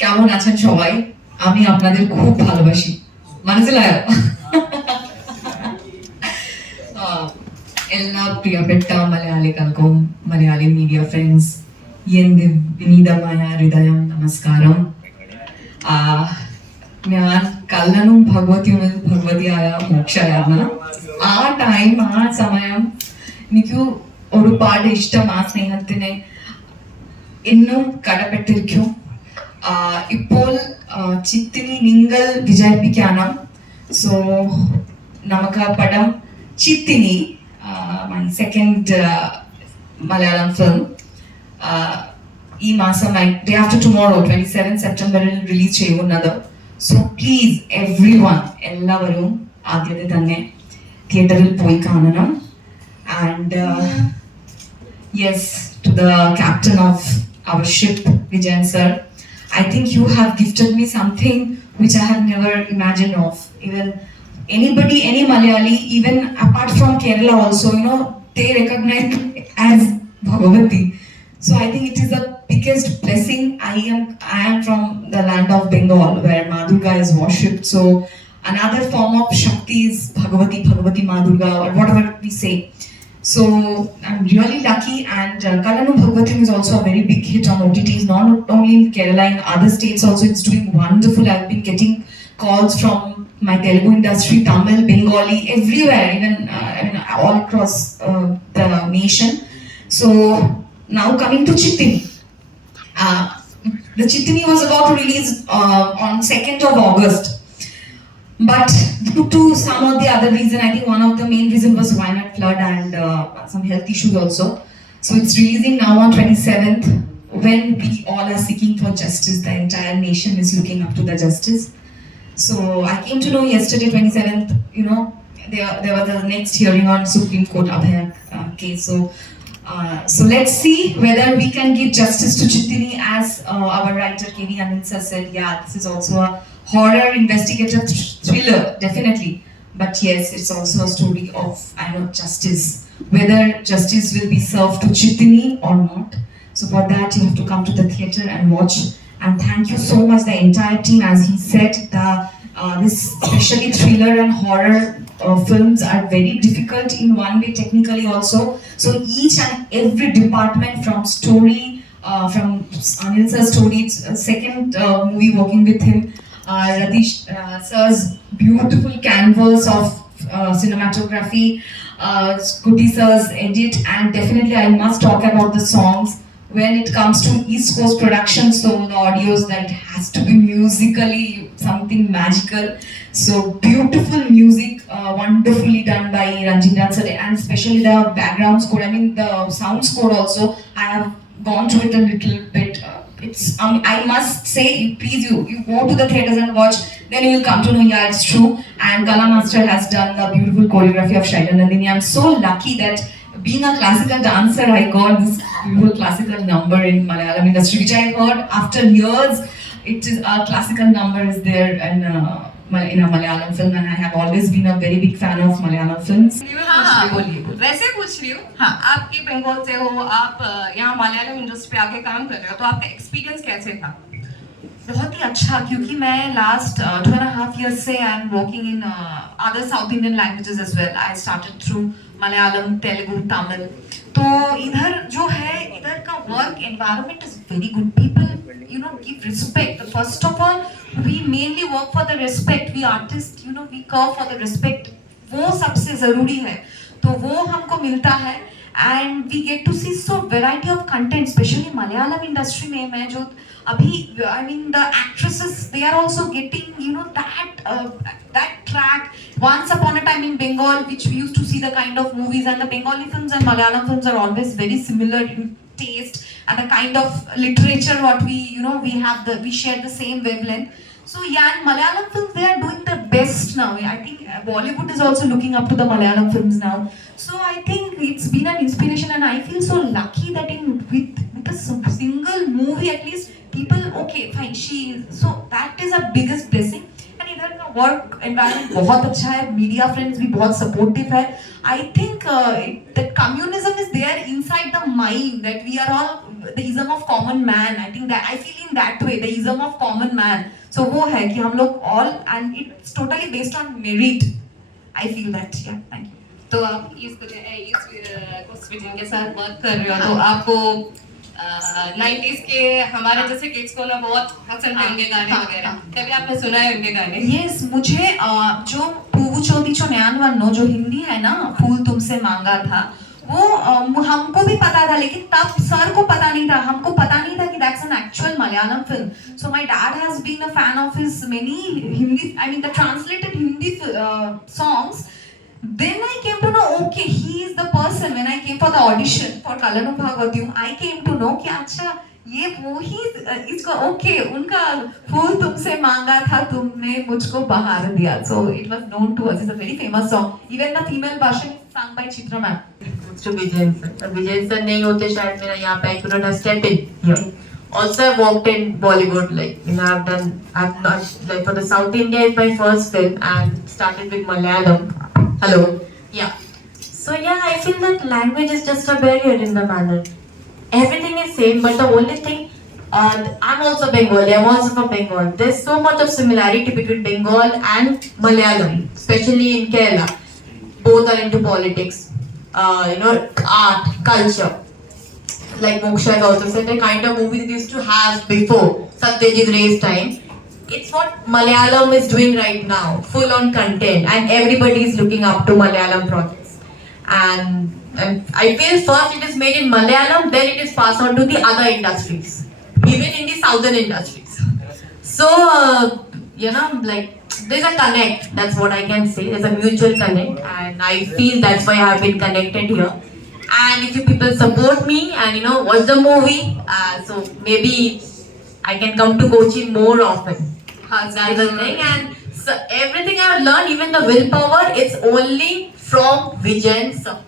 কেমন আছেন সবাই? আমি আপনাদের খুব ভালোবাসি. മനസ്സിലായോ? എല്ലാ പ്രിയപ്പെട്ട മലയാളികൾക്കും മലയാളി മീഡിയ ഫ്രണ്ട്സ് എന്റെ വിനീതമായ ഹൃദയം നമസ്കാരം. ഞാൻ കള്ളനും ഭഗവതിയും ഭഗവതിയായ മോക്ഷയാണ്. ആ ടൈം ആ സമയം എനിക്ക് ഒരുപാട് ഇഷ്ടം ആ സ്നേഹത്തിനെ ഇന്നും കടപ്പെട്ടിരിക്കും. ഇപ്പോൾ ചിത്തിനി നിങ്ങൾ വിചാരിപ്പിക്കാനും സോ നമുക്ക് ആ പടം Chithini my second Malayalam film ഈ മാസം ഡേ ആഫ്റ്റർ ടുമോറോ 27 സെപ്റ്റംബറിൽ റിലീസ് ചെയ്യുന്നത്. സോ പ്ലീസ് എവ്രി വൺ എല്ലാവരും ആദ്യത്തെ തന്നെ തിയേറ്ററിൽ പോയി കാണണം. And yes, to the captain of our ship, Vijayan sir, I think you have gifted me something which I have never imagined of. Even anybody, any Malayali, even apart from Kerala also, you know, they recognize me as Bhagavati. So I think it is the biggest blessing. I am from the land of Bengal where Ma Durga is worshipped. So another form of Shakti is Bhagavati, Bhagavati Ma Durga, or whatever we say. So I'm really lucky, and Kalanu Bhagavatam is also a very big hit on OTTs, not only in Kerala, in other states also it's doing wonderful. I've been getting calls from my Telugu industry, Tamil, Bengali, everywhere, even all across the nation. So now coming to Chittini. The Chittini was about to release on 2nd of August. But due to some of the other reason, I think one of the main reason was Wayanad flood and some health issues also. So it's releasing now on 27th, when we all are seeking for justice. The entire nation is looking up to the justice. So I came to know yesterday, 27th, you know, there was the next hearing on Supreme Court Abhay case. So let's see whether we can give justice to Chittini, as our writer KV Anil sir said. Yeah, this is also a horror investigative thriller, definitely. But yes, it's also a story of, I know, justice. Whether justice will be served to Chittini or not. So for that, you have to come to the theatre and watch. And thank you so much, the entire team. As he said, this especially thriller and horror films are very difficult in one way, technically also. So each and every department, from story, from Anil sir's story, second movie working with him, Ratish sir's beautiful canvas of cinematography, Kuti sir's edit, and definitely I must talk about the songs. When it comes to East Coast production, so the audios, that has to be musically something magical. So beautiful music, wonderfully done by Ranjindran sir, and especially the background score. I mean the sound score also. I have gone through it a little bit. It's I must say, please, you go to the theaters and watch, then you will come to know, yeah, it's true. And Kala Master has done the beautiful choreography of Shaila Nandini. I'm so lucky that being a classical dancer, I got this beautiful classical number in Malayalam industry, which I heard after years. It is a classical number is there in a Malayalam film, and I have always been a very big fan of Malayalam films. हाँ, वैसे पूछ रही हूँ. हाँ, आपके बंगाल से हो, आप यहाँ मलयालम इंडस्ट्री पे आके काम कर रहे हो, तो आपका एक्सपीरियंस कैसे था? बहुत ही अच्छा, क्योंकि मैं लास्ट 2.5 years से I am working in other south Indian languages as well. I started through Malayalam, Telugu, Tamil. तो इधर जो है, इधर का work environment is very good. People, you know, give respect. First of all, we mainly work for the respect. We artists, you know, we curve for the respect. वो सबसे जरूरी है, तो वो हमको मिलता है. And we get to see so variety of content, specially Malayalam industry में. मैं जो अभी, I mean the actresses, they are also getting, you know, that track. Once upon a time in Bengal, which we used to see the kind of movies, and the Bengali films and Malayalam films are always very similar in taste, and the kind of literature what we, you know, we share the same wavelength. So yeah, and Malayalam films, they are doing the best now. I think Bollywood is also looking up to the Malayalam films now. So I think it's been an inspiration, and I feel so lucky that with a single movie, at least people, okay, fine, so that is a biggest blessing. And इधर का work environment बहुत अच्छा है, media friends भी बहुत supportive है. I think that communism is there inside the mind, that we are all the ism of common man. I think that I feel in that way, the ism of common man. So वो है कि हम लोग all, and it's totally based on merit. I feel that. Yeah, thank you. तो आप इस question के साथ वर्क कर रहे हो, तो आपको 90s के हमारे जैसे किड्स को ना बहुत पसंद है उनके गाने वगैरह, कभी आपने सुना है उनके गाने? Yes, मुझे जो पुवु चोदी न्यान वन्नो जो हिंदी है ना, फूल तुमसे मांगा था, वो हमको भी पता था, लेकिन तब सर को पता नहीं था, हमको पता नहीं था कि that's an actual Malayalam film. So my dad has been a fan of his many Hindi, I mean the translated Hindi songs. Then I came to know, okay, he is the person. When I came for the audition for Kalanam Bhagavatyam, I came to know कि अच्छा ये वो ही इसको okay, उनका फूल तुमसे मांगा था तुमने मुझको बहार दिया. So it was known to us. It's a very famous song. Even the female version is sung by Chitra ma'am. To Vijay sir. Vijay sir नहीं होते शायद मेरा यहाँ पे I could not have stepped in here. Also I worked in Bollywood, like you know I've not like for the South India is my first film and started with Malayalam. Hello. Yeah. So yeah, I feel that language is just a barrier in the manner. Everything is same, but the only thing, I'm also Bengali. I'm also from Bengal. There's so much of similarity between Bengal and Malayalam, especially in Kerala. Both are into politics, art, culture. Like Moksha has also said, the kind of movies we used to have before Satyajit Ray's time. It's what Malayalam is doing right now, full on content, and everybody is looking up to Malayalam projects. And I feel first it is made in Malayalam, then it is passed on to the other industries, even in the southern industries. So, like there's a connect, that's what I can say. There's a mutual connect, and I feel that's why I have been connected here. And if you people support me and watch the movie, so maybe I can come to Kochi more often. That's the thing. And so everything I've learned, even the willpower, it's only from Vijay sir.